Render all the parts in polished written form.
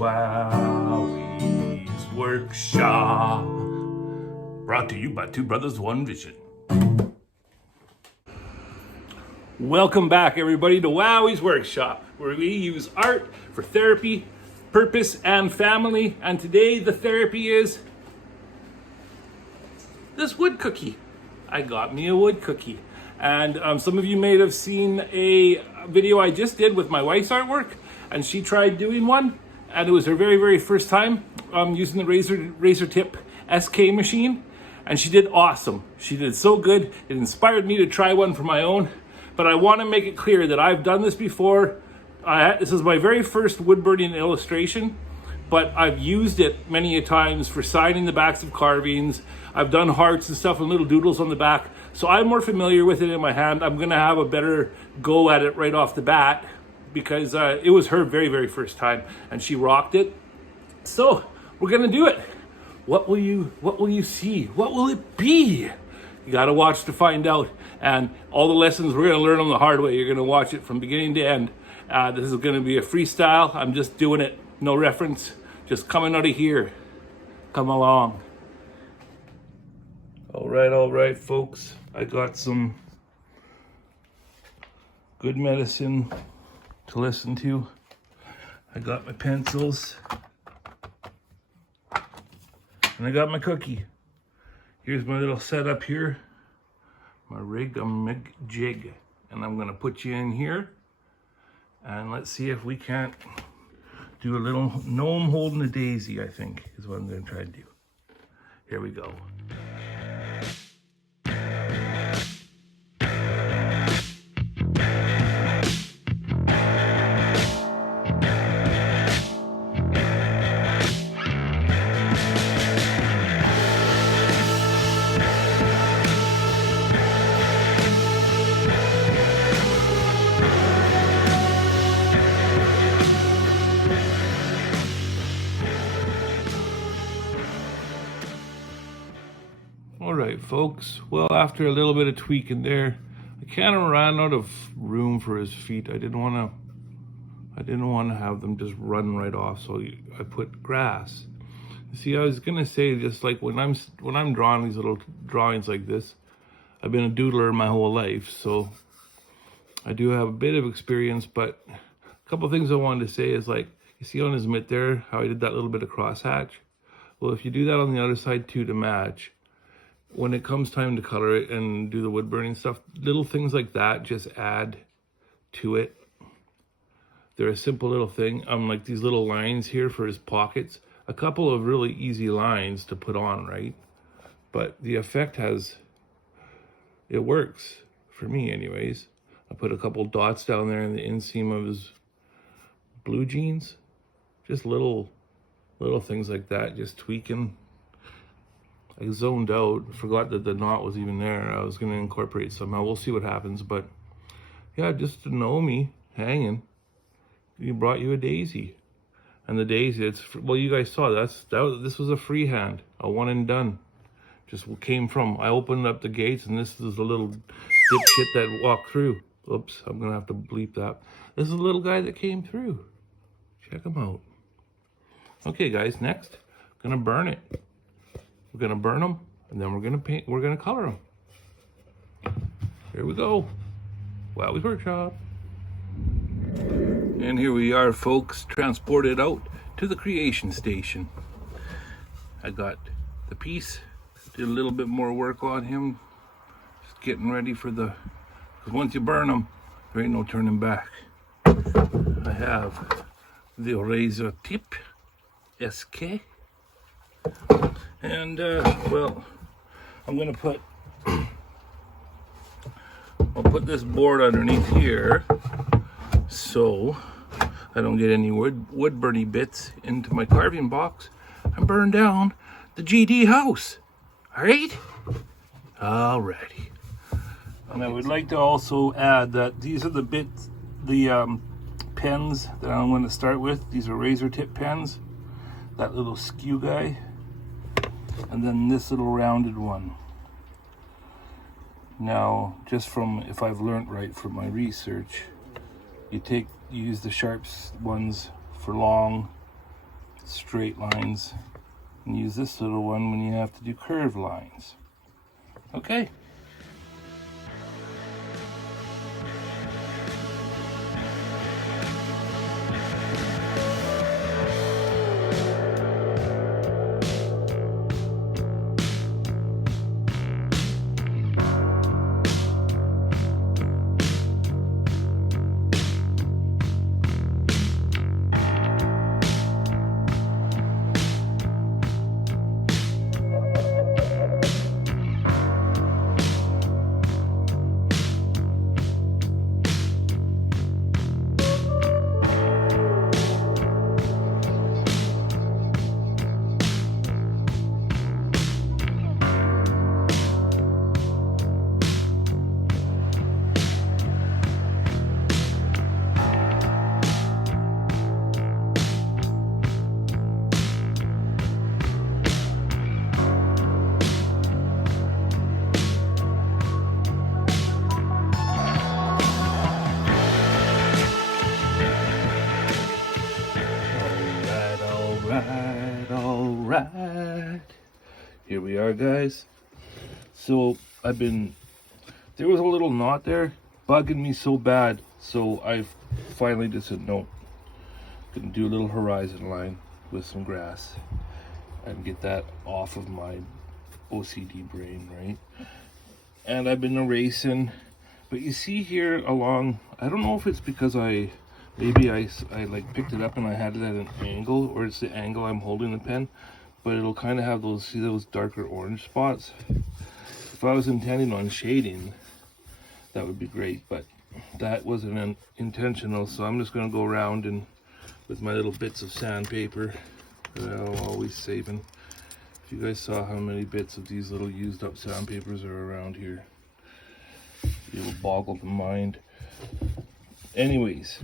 Wowwy'z Workshop. Brought to you by Two Brothers, One Vision. Welcome back, everybody, to Wowwy'z Workshop, where we use art for therapy, purpose, and family. And today the therapy is this wood cookie. I got me a wood cookie. And some of you may have seen a video I just did with my wife's artwork, and she tried doing one, and it was her very, very first time using the Razertip SK machine, and she did awesome. She did so good. It inspired me to try one for my own, but I want to make it clear that I've done this before. This is my very first wood burning illustration, but I've used it many a times for signing the backs of carvings. I've done hearts and stuff and little doodles on the back, so I'm more familiar with it in my hand. I'm gonna have a better go at it right off the bat because it was her very, very first time and she rocked it. So we're gonna do it. What will you see? What will it be? You gotta watch to find out. And all the lessons, we're gonna learn them the hard way. You're gonna watch it from beginning to end. This is gonna be a freestyle. I'm just doing it, no reference, just coming out of here. Come along. All right, folks. I got some good medicine to listen to. I got my pencils. And I got my cookie. Here's my little setup here. My rig jig. And I'm gonna put you in here. And let's see if we can't do a little gnome holding a daisy, I think, is what I'm gonna try to do. Here we go. All right, folks. Well, after a little bit of tweaking there, I kind of ran out of room for his feet. I didn't want to have them just run right off, so I put grass. See, I was gonna say, just like when I'm drawing these little drawings like this, I've been a doodler my whole life, so I do have a bit of experience. But a couple of things I wanted to say is, like, you see on his mitt there how I did that little bit of crosshatch? Well, if you do that on the other side too to match, when it comes time to color it and do the wood burning stuff, little things like that just add to it. They're a simple little thing. Like these little lines here for his pockets, a couple of really easy lines to put on, right? But the effect it works for me anyways. I put a couple dots down there in the inseam of his blue jeans. Just little things like that, just tweaking. I zoned out, forgot that the knot was even there. I was going to incorporate somehow. We'll see what happens. But yeah, just to know me hanging, you brought you a daisy. And the daisy, well, you guys saw this was a freehand, a one and done. Just came from, I opened up the gates and this is a little dipshit that walked through. Oops, I'm going to have to bleep that. This is a little guy that came through. Check him out. Okay, guys, next, I'm going to burn it. We're gonna burn them, and then we're gonna paint. We're gonna color them. Here we go. Wowwy'z Workshop. And here we are, folks, transported out to the creation station. I got the piece. Did a little bit more work on him. Just getting ready for because once you burn them, there ain't no turning back. I have the Razertip SK. And well, I'm gonna I'll put this board underneath here so I don't get any wood burny bits into my carving box and burn down the GD house. All right? Alrighty. And I would like to also add that these are the pens that I'm going to start with. These are Razertip pens. That little skew guy. And then this little rounded one. Now, just from, if I've learned right from my research, you use the sharp ones for long straight lines, and use this little one when you have to do curved lines. Okay. Alright. Here we are, guys. So there was a little knot there bugging me so bad, so I finally just said no. Gonna do a little horizon line with some grass and get that off of my OCD brain, right? And I've been erasing, but you see here along, I don't know if it's because maybe I like picked it up and I had it at an angle, or it's the angle I'm holding the pen, but it'll kind of have those, see those darker orange spots? If I was intending on shading, that would be great, but that wasn't intentional, so I'm just going to go around and with my little bits of sandpaper that I'm always saving. If you guys saw how many bits of these little used up sandpapers are around here, it will boggle the mind. Anyways,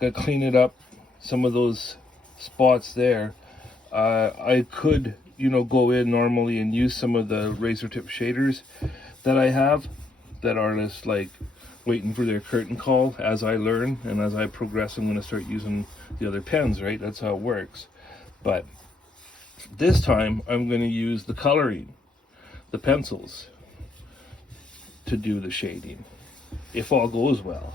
gotta clean it up. Some of those spots there, I could, go in normally and use some of the Razertip shaders that I have that are just like waiting for their curtain call. As I learn and as I progress, I'm going to start using the other pens, right? That's how it works. But this time I'm going to use the coloring, the pencils, to do the shading, if all goes well.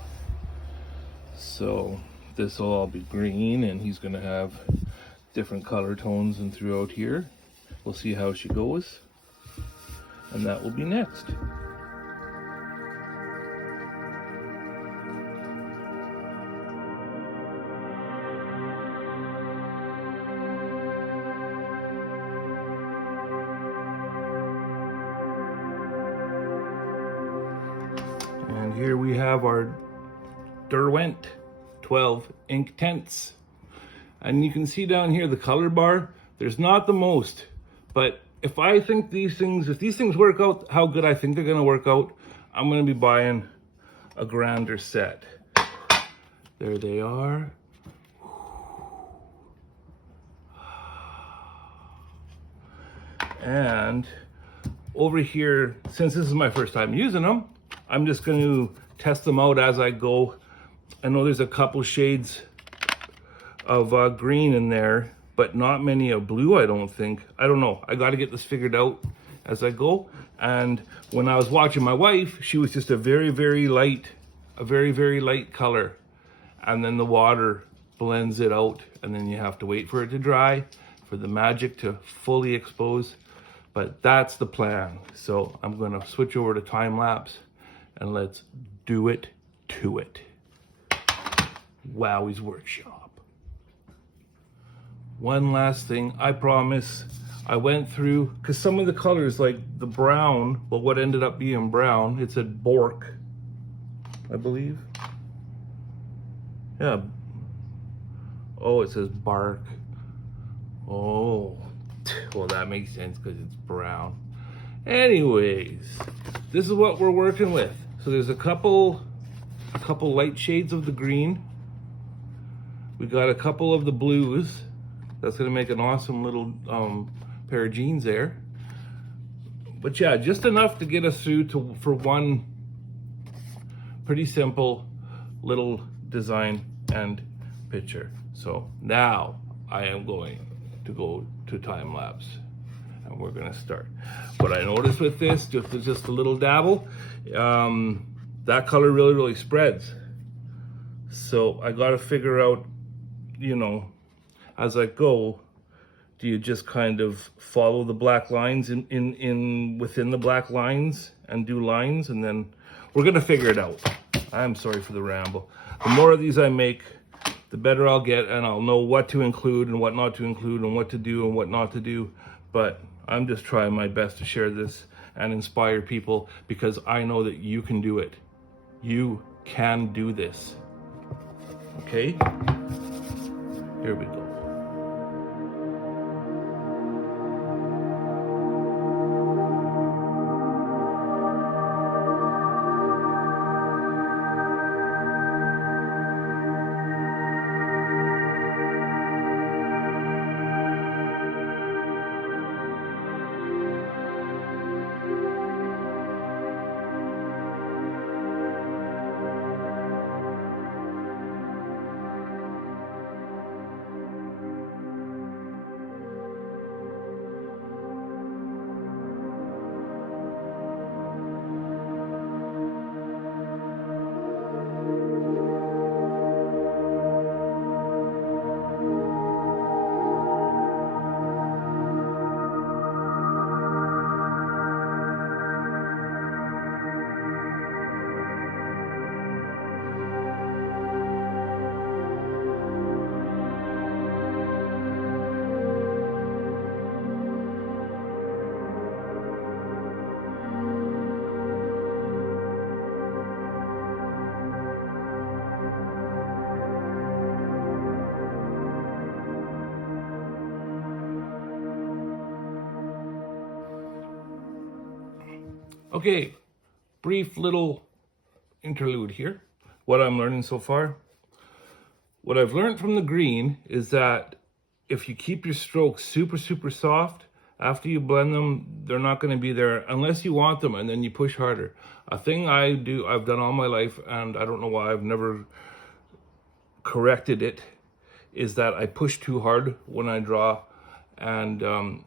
So this will all be green, and he's going to have different color tones and throughout here. We'll see how she goes, and that will be next. And here we have our Derwent 12 ink tints. And you can see down here the color bar, there's not the most, but if these things work out how good I think they're gonna work out, I'm gonna be buying a grander set. There they are. And over here, since this is my first time using them, I'm just going to test them out as I go. I know there's a couple shades of green in there, but not many of blue, I don't think. I don't know. I got to get this figured out as I go. And when I was watching my wife, she was just a very, very light color. And then the water blends it out, and then you have to wait for it to dry, for the magic to fully expose. But that's the plan. So I'm going to switch over to time lapse, and let's do it to it. Wowwy'z workshop. One last thing, I promise, I went through, because some of the colors, like the brown, well, what ended up being brown, it said Bork, I believe. Yeah. Oh, it says bark. Oh, well, that makes sense because it's brown. Anyways, this is what we're working with. So there's a couple light shades of the green. We got a couple of the blues. That's gonna make an awesome little pair of jeans there. But yeah, just enough to get us through for one pretty simple little design and picture. So now I am going to go to time lapse. And we're gonna start. What I noticed with this, just a little dabble, that color really spreads. So I gotta figure out, you know, as I go, do you just kind of follow the black lines in within the black lines and do lines, and then we're gonna figure it out. I'm sorry for the ramble. The more of these I make, the better I'll get, and I'll know what to include and what not to include and what to do and what not to do. But I'm just trying my best to share this and inspire people, because I know that you can do it. You can do this. Okay? Here we go. Okay, brief little interlude here. What I'm learning so far. What I've learned from the green is that if you keep your strokes super soft, after you blend them, they're not going to be there unless you want them, and then you push harder. A thing I've done all my life, and I don't know why I've never corrected it, is that I push too hard when I draw, and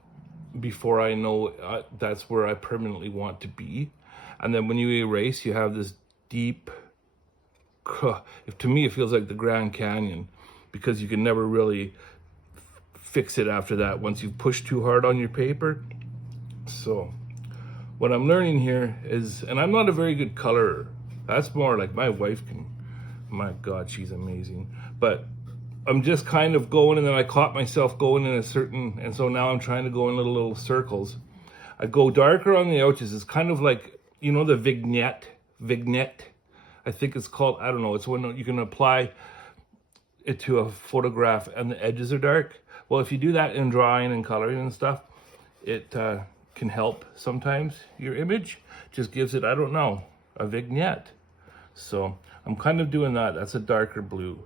before I know that's where I permanently want to be. And then when you erase, you have this deep, to me it feels like the Grand Canyon, because you can never really fix it after that once you've pushed too hard on your paper. So what I'm learning here is, and I'm not a very good colorer, that's more like my wife can, my God, she's amazing. But I'm just kind of going, and then I caught myself going in a certain, and so now I'm trying to go in little circles. I go darker on the ouches. It's kind of like, you know, the vignette, I think it's called, I don't know, it's when you can apply it to a photograph and the edges are dark. Well, if you do that in drawing and coloring and stuff, it can help sometimes your image. Just gives it, I don't know, a vignette. So I'm kind of doing that. That's a darker blue.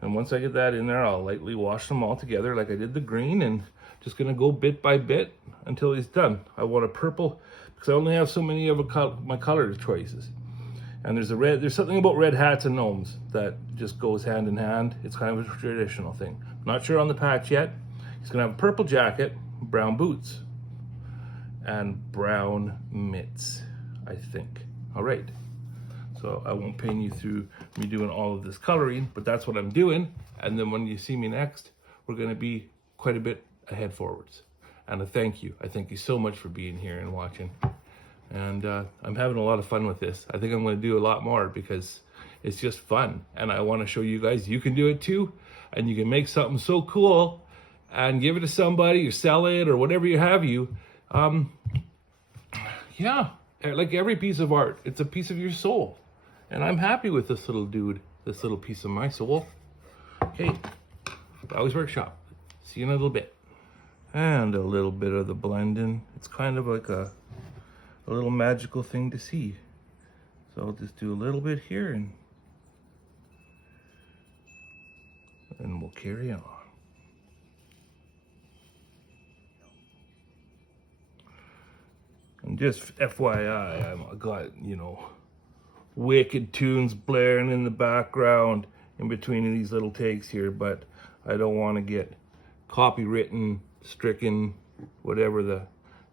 And once I get that in there, I'll lightly wash them all together like I did the green, and just gonna go bit by bit until he's done. I want a purple, because I only have so many of my color choices. And there's a red, there's something about red hats and gnomes that just goes hand in hand. It's kind of a traditional thing. Not sure on the patch yet. He's gonna have a purple jacket, brown boots, and brown mitts, I think. All right. So I won't paint you through me doing all of this coloring, but that's what I'm doing. And then when you see me next, we're gonna be quite a bit ahead forwards. And I thank you so much for being here and watching. And I'm having a lot of fun with this. I think I'm gonna do a lot more because it's just fun. And I wanna show you guys you can do it too. And you can make something so cool and give it to somebody or sell it or whatever you have you. Yeah, like every piece of art, it's a piece of your soul. And I'm happy with this little dude, this little piece of my soul. Okay, Wowwy'z Workshop. See you in a little bit. And a little bit of the blending. It's kind of like a little magical thing to see. So I'll just do a little bit here and we'll carry on. And just FYI, I've got, you know, wicked tunes blaring in the background in between these little takes here, but I don't want to get copywritten, stricken, whatever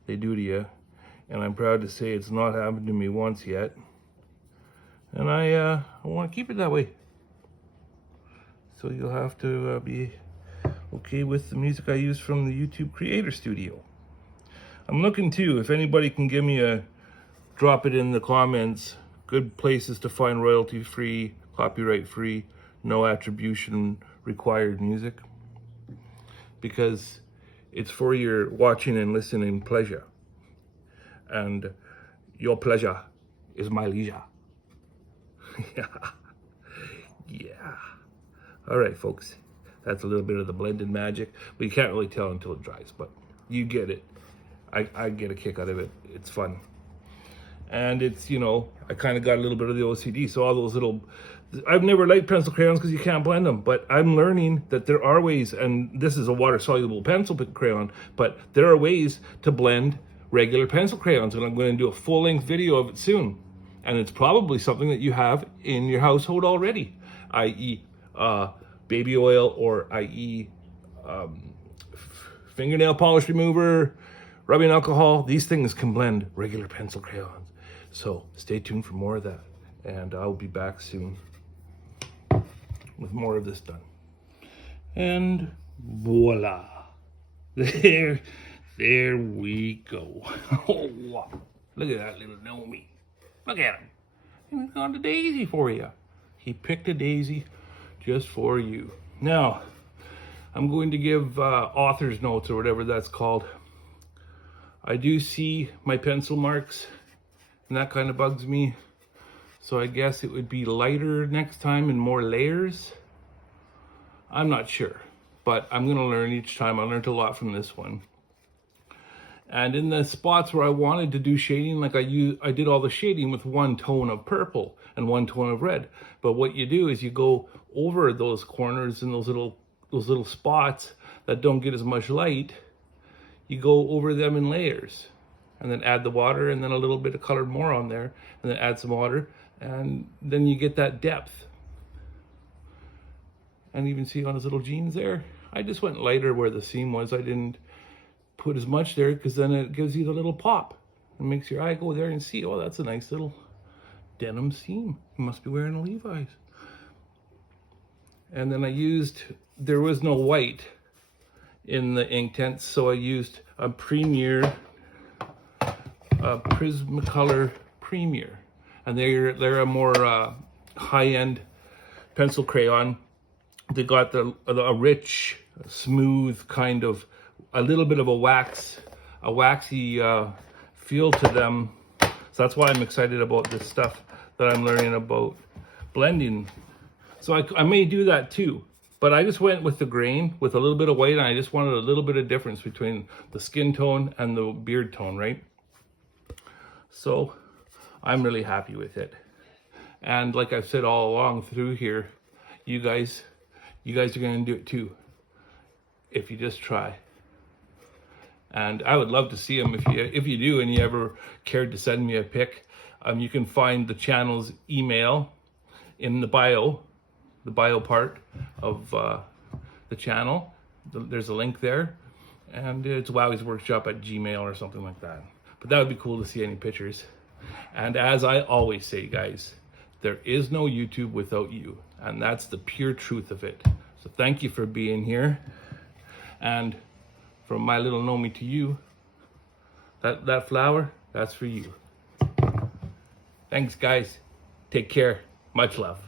they do to you. And I'm proud to say it's not happened to me once yet. And I want to keep it that way. So you'll have to be okay with the music I use from the YouTube Creator Studio. I'm looking too, if anybody can give me drop it in the comments, good places to find royalty-free, copyright-free, no attribution required music. Because it's for your watching and listening pleasure. And your pleasure is my leisure. Yeah. Yeah. All right, folks. That's a little bit of the blended magic. But you can't really tell until it dries. But you get it. I get a kick out of it. It's fun. And it's, you know, I kind of got a little bit of the OCD. So all those little... I've never liked pencil crayons because you can't blend them. But I'm learning that there are ways, and this is a water-soluble pencil crayon, but there are ways to blend regular pencil crayons. And I'm going to do a full-length video of it soon. And it's probably something that you have in your household already, i.e. Baby oil, or i.e. Fingernail polish remover, rubbing alcohol. These things can blend regular pencil crayons. So stay tuned for more of that. And I'll be back soon with more of this done. And voila. There we go. Oh, look at that little Nomi. Look at him. He's got a daisy for you. He picked a daisy just for you. Now, I'm going to give author's notes, or whatever that's called. I do see my pencil marks, and that kind of bugs me. So I guess it would be lighter next time and more layers. I'm not sure, but I'm going to learn each time. I learned a lot from this one. And in the spots where I wanted to do shading, like I did all the shading with one tone of purple and one tone of red. But what you do is you go over those corners and those little spots that don't get as much light. You go over them in layers, and then add the water, and then a little bit of color more on there, and then add some water, and then you get that depth. And you can see on his little jeans there, I just went lighter where the seam was. I didn't put as much there, because then it gives you the little pop. It makes your eye go there and see, oh, that's a nice little denim seam. He must be wearing a Levi's. And then there was no white in the Inktense, so I used a Premier, Prismacolor Premier. And they're a more high-end pencil crayon. They got a rich, smooth kind of, a little bit of a waxy feel to them. So that's why I'm excited about this stuff that I'm learning about blending. So I may do that too, but I just went with the grain with a little bit of white, and I just wanted a little bit of difference between the skin tone and the beard tone, right? So I'm really happy with it. And like I've said all along through here, you guys are going to do it too, if you just try. And I would love to see them. If you do, and you ever cared to send me a pic, you can find the channel's email in the bio part of the channel. There's a link there, and it's Wowwy'z Workshop at Gmail or something like that. But that would be cool to see any pictures. And as I always say, guys, there is no YouTube without you, and that's the pure truth of it. So thank you for being here. And from my little Nomi to you, that flower, that's for you. Thanks, guys. Take care. Much love.